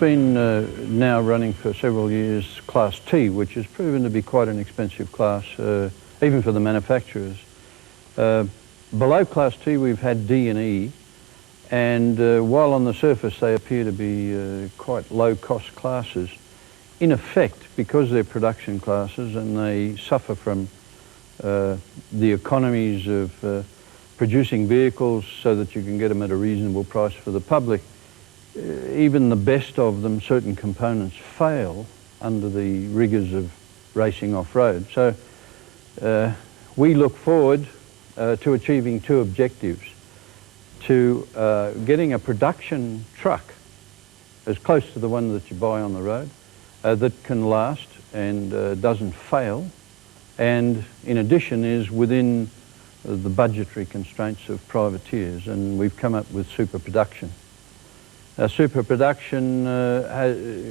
been now running for several years Class T, which has proven to be quite an expensive class, even for the manufacturers. Below Class T we've had D and E, and while on the surface they appear to be quite low-cost classes, in effect, because they're production classes and they suffer from the economies of producing vehicles so that you can get them at a reasonable price for the public, even the best of them, certain components fail under the rigours of racing off-road. So we look forward to achieving two objectives: to getting a production truck as close to the one that you buy on the road that can last and doesn't fail, and in addition is within the budgetary constraints of privateers, and we've come up with super production. Super production,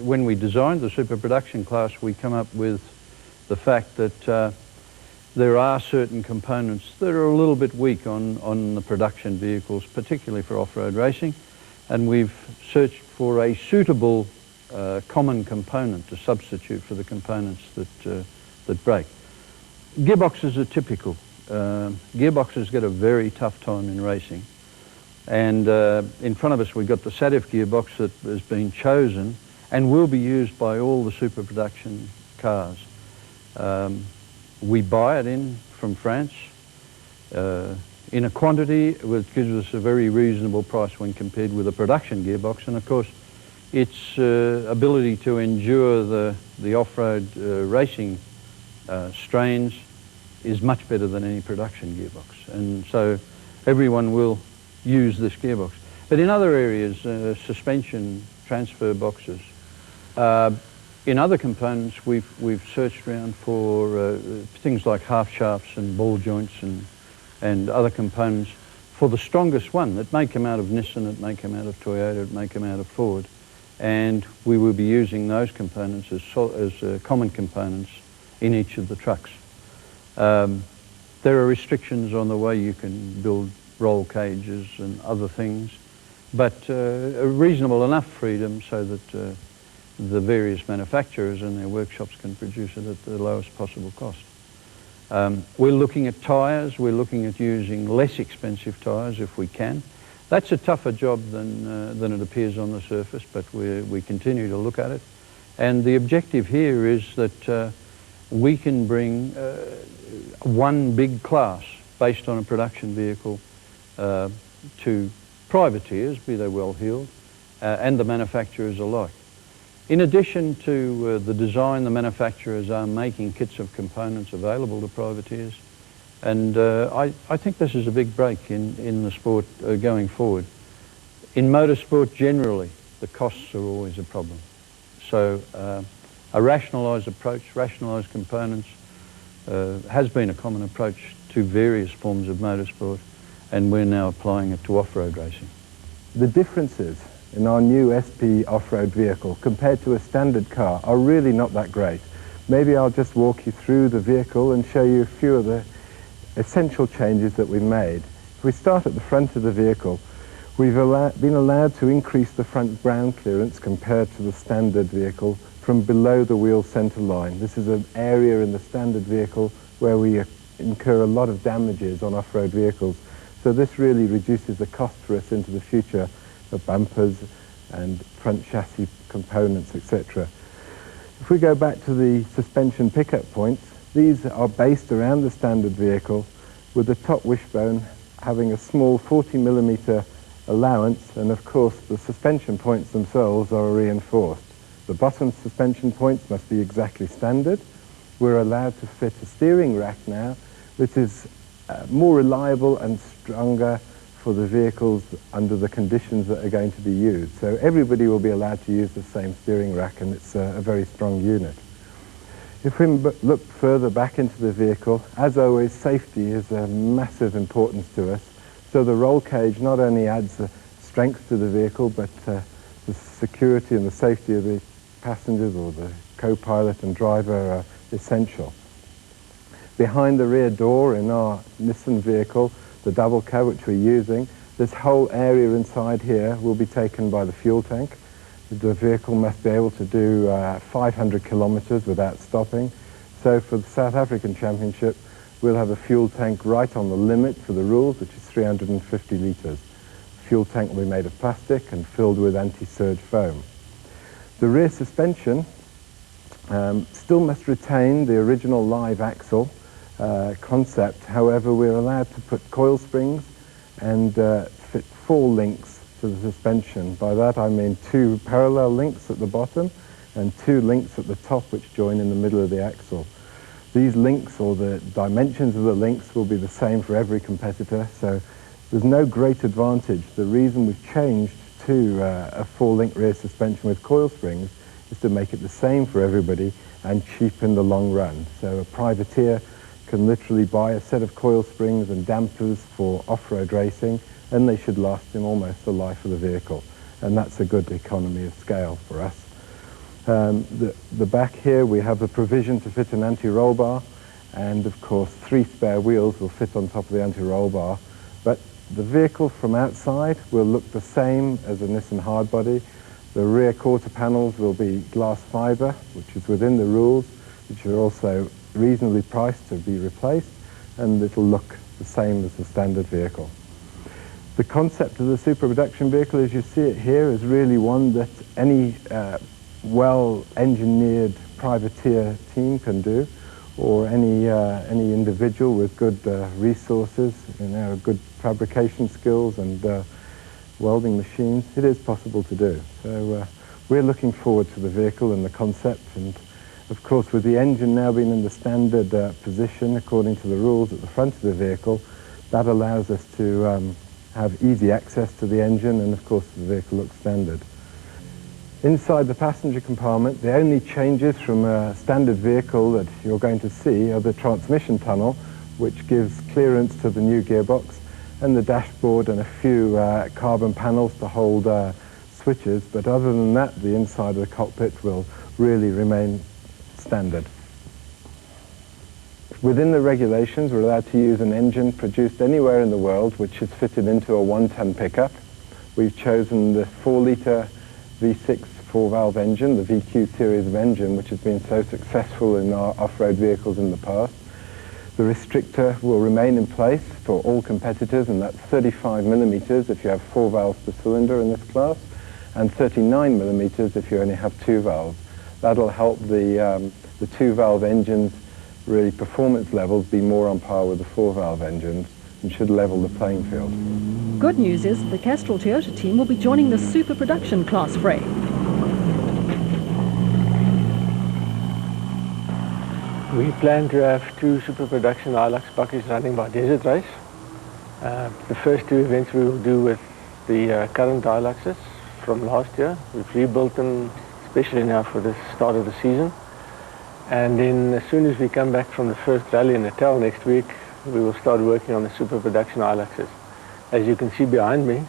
when we designed the super production class, we come up with the fact that there are certain components that are a little bit weak on the production vehicles, particularly for off-road racing, and we've searched for a suitable common component to substitute for the components that break. Gearboxes are typical. Gearboxes get a very tough time in racing. And in front of us we've got the SATIF gearbox that has been chosen and will be used by all the super production cars. We buy it in from France in a quantity which gives us a very reasonable price when compared with a production gearbox, and of course its ability to endure the off-road racing strains is much better than any production gearbox, and so everyone will use this gearbox. But in other areas, suspension transfer boxes, in other components we've searched around for things like half shafts and ball joints and other components for the strongest one. It may come out of Nissan, it may come out of Toyota, it may come out of Ford, and we will be using those components as common components in each of the trucks. There are restrictions on the way you can build roll cages and other things, but a reasonable enough freedom so that the various manufacturers and their workshops can produce it at the lowest possible cost. We're looking at tyres. We're looking at using less expensive tyres if we can. That's a tougher job than it appears on the surface, but we continue to look at it. And the objective here is that we can bring one big class based on a production vehicle to privateers, be they well-heeled, and the manufacturers alike. In addition to the design, the manufacturers are making kits of components available to privateers, and I think this is a big break in the sport going forward. In motorsport generally, the costs are always a problem. So a rationalised approach, rationalised components, has been a common approach to various forms of motorsport, and we're now applying it to off-road racing. The differences in our new SP off-road vehicle compared to a standard car are really not that great. Maybe I'll just walk you through the vehicle and show you a few of the essential changes that we've made. If we start at the front of the vehicle, we've been allowed to increase the front ground clearance compared to the standard vehicle from below the wheel centre line. This is an area in the standard vehicle where we incur a lot of damages on off-road vehicles. So this really reduces the cost for us into the future of bumpers and front chassis components, etc. If we go back to the suspension pickup points, these are based around the standard vehicle with the top wishbone having a small 40mm allowance, and of course the suspension points themselves are reinforced. The bottom suspension points must be exactly standard. We're allowed to fit a steering rack now, which is more reliable and stronger for the vehicles under the conditions that are going to be used. So everybody will be allowed to use the same steering rack, and it's a very strong unit. If we look further back into the vehicle, as always, safety is a massive importance to us. So the roll cage not only adds the strength to the vehicle, but the security and the safety of the passengers or the co-pilot and driver are essential. Behind the rear door in our Nissan vehicle, the double cab which we're using, this whole area inside here will be taken by the fuel tank. The vehicle must be able to do 500 kilometers without stopping. So for the South African Championship, we'll have a fuel tank right on the limit for the rules, which is 350 litres. The fuel tank will be made of plastic and filled with anti-surge foam. The rear suspension still must retain the original live axle concept. However, we're allowed to put coil springs and fit 4 links to the suspension. By that I mean 2 parallel links at the bottom and 2 links at the top which join in the middle of the axle. These links, or the dimensions of the links, will be the same for every competitor, so there's no great advantage. The reason we've changed to a 4-link rear suspension with coil springs is to make it the same for everybody and cheap in the long run. So a privateer can literally buy a set of coil springs and dampers for off-road racing, and they should last him almost the life of the vehicle. And that's a good economy of scale for us. The back here we have the provision to fit an anti-roll bar, and of course 3 spare wheels will fit on top of the anti-roll bar. But the vehicle from outside will look the same as a Nissan hardbody. The rear quarter panels will be glass fibre, which is within the rules, which are also reasonably priced to be replaced, and it'll look the same as the standard vehicle. The concept of the super production vehicle, as you see it here, is really one that any well-engineered privateer team can do, or any individual with good resources, good fabrication skills and welding machines. It is possible to do. So we're looking forward to the vehicle and the concept, and of course with the engine now being in the standard position according to the rules at the front of the vehicle, that allows us to have easy access to the engine, and of course the vehicle looks standard. Inside the passenger compartment, the only changes from a standard vehicle that you're going to see are the transmission tunnel, which gives clearance to the new gearbox, and the dashboard and a few carbon panels to hold switches. But other than that, the inside of the cockpit will really remain standard. Within the regulations, we're allowed to use an engine produced anywhere in the world which is fitted into a 1-ton pickup. We've chosen the 4-litre V6 4-valve engine, the VQ series of engine, which has been so successful in our off-road vehicles in the past. The restrictor will remain in place for all competitors, and that's 35 millimeters if you have 4 valves per cylinder in this class, and 39 millimeters if you only have 2 valves. That'll help the 2-valve engines, really performance levels, be more on par with the 4-valve engines, and should level the playing field. Good news is the Castrol Toyota team will be joining the super production class fray. We plan to have 2 super production Hilux bakkies running by Desert Race. The first 2 events we will do with the current Hiluxes from last year. We've rebuilt them especially now for the start of the season. And then as soon as we come back from the first rally in Natal next week, we will start working on the super production Hiluxes. As you can see behind me,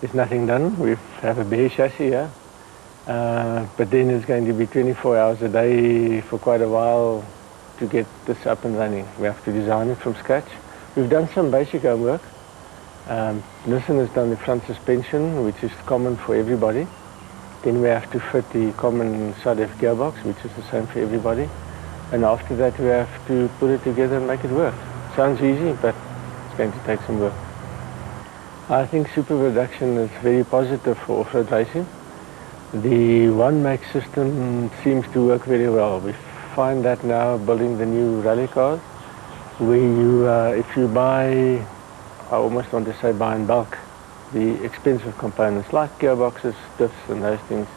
there's nothing done. We have a bare chassis here. But then it's going to be 24 hours a day for quite a while to get this up and running. We have to design it from scratch. We've done some basic homework. Nissan has done the front suspension, which is common for everybody. Then we have to fit the common SADF gearbox, which is the same for everybody. And after that we have to put it together and make it work. Sounds easy, but it's going to take some work. I think super production is very positive for off-road racing. The one-make system seems to work very well. We find that now building the new rally cars, where you, if you buy, I almost want to say buy in bulk, the expensive components like gearboxes, diffs and those things,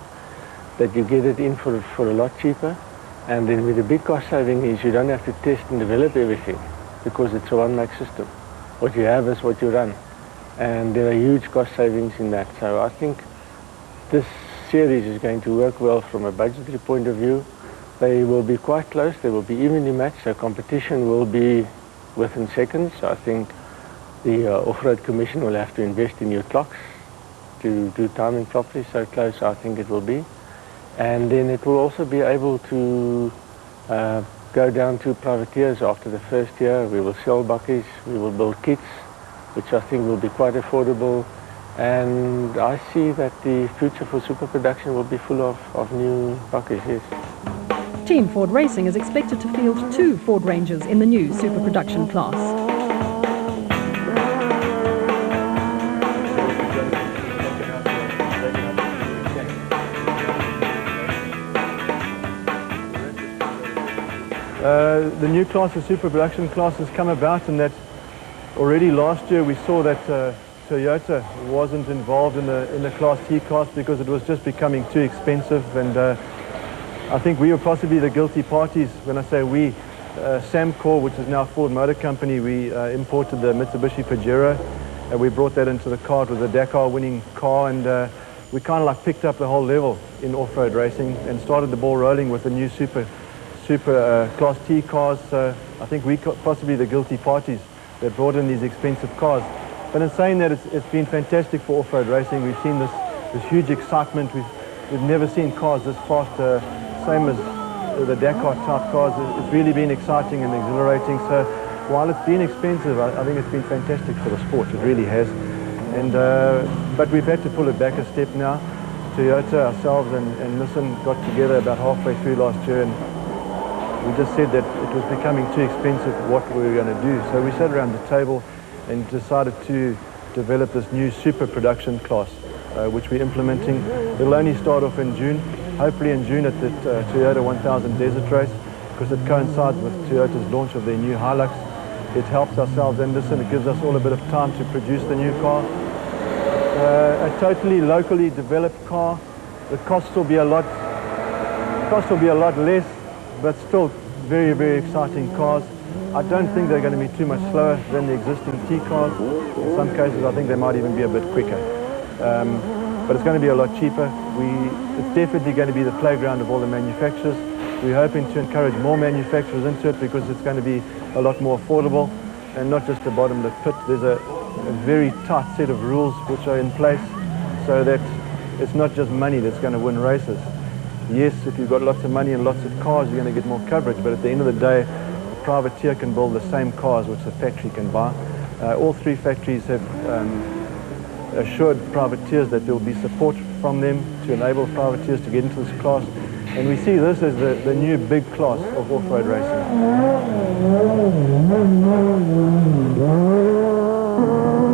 that you get it in for a lot cheaper. And then with the big cost saving is you don't have to test and develop everything because it's a one-make system. What you have is what you run. And there are huge cost savings in that. So I think this series is going to work well from a budgetary point of view. They will be quite close, they will be evenly matched, so competition will be within seconds. I think the Off-Road Commission will have to invest in new clocks to do timing properly, so close I think it will be. And then it will also be able to go down to privateers after the first year. We will sell bakkies, we will build kits, which I think will be quite affordable, And I see that the future for super production will be full of new buckies, yes. Team Ford Racing is expected to field 2 Ford Rangers in the new super production class. The new class, the super production class, has come about in that already last year we saw that Toyota wasn't involved in the Class T class because it was just becoming too expensive, and I think we were possibly the guilty parties. When I say we, Samcor, which is now Ford Motor Company, we imported the Mitsubishi Pajero, and we brought that into the kart with a Dakar winning car, and we kind of like picked up the whole level in off-road racing and started the ball rolling with the new super Class T cars. So I think we possibly the guilty parties that brought in these expensive cars. But in saying that, it's been fantastic for off-road racing. We've seen this huge excitement. We've never seen cars this fast, same as the Dakar type cars. It's really been exciting and exhilarating. So while it's been expensive, I think it's been fantastic for the sport. It really has. And but we've had to pull it back a step now. Toyota, ourselves and Nissan got together about halfway through last year, and we just said that it was becoming too expensive what we were going to do. So we sat around the table and decided to develop this new super production class, which we're implementing. It'll only start off in June, hopefully in June at the Toyota 1000 Desert Race, because it coincides with Toyota's launch of their new Hilux. It helps ourselves and Nissan. It gives us all a bit of time to produce the new car. A totally locally developed car. The cost will be a lot less, but still very, very exciting cars. I don't think they're going to be too much slower than the existing T cars. In some cases, I think they might even be a bit quicker. But it's going to be a lot cheaper. It's definitely going to be the playground of all the manufacturers. We're hoping to encourage more manufacturers into it because it's going to be a lot more affordable and not just a bottomless pit. There's a very tight set of rules which are in place so that it's not just money that's going to win races. Yes, if you've got lots of money and lots of cars, you're going to get more coverage, but at the end of the day, a privateer can build the same cars which the factory can buy. All 3 factories have assured privateers that there will be support from them to enable privateers to get into this class, and we see this as the new big class of off-road racing.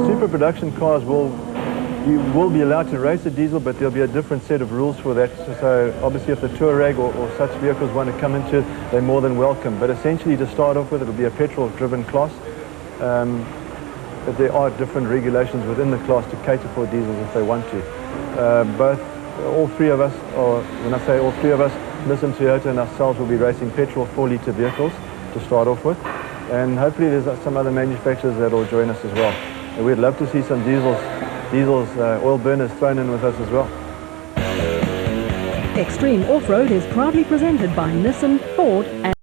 Super production cars you will be allowed to race a diesel, but there'll be a different set of rules for that. So obviously if the Touareg or such vehicles want to come into it, they're more than welcome. But essentially to start off with, it'll be a petrol-driven class. But there are different regulations within the class to cater for diesels if they want to. All 3 of us, or when I say all 3 of us, Nissan, Toyota and ourselves will be racing petrol 4-litre vehicles to start off with. And hopefully there's some other manufacturers that will join us as well. And we'd love to see some diesels, oil burners thrown in with us as well. Extreme Off-Road is proudly presented by Nissan, Ford and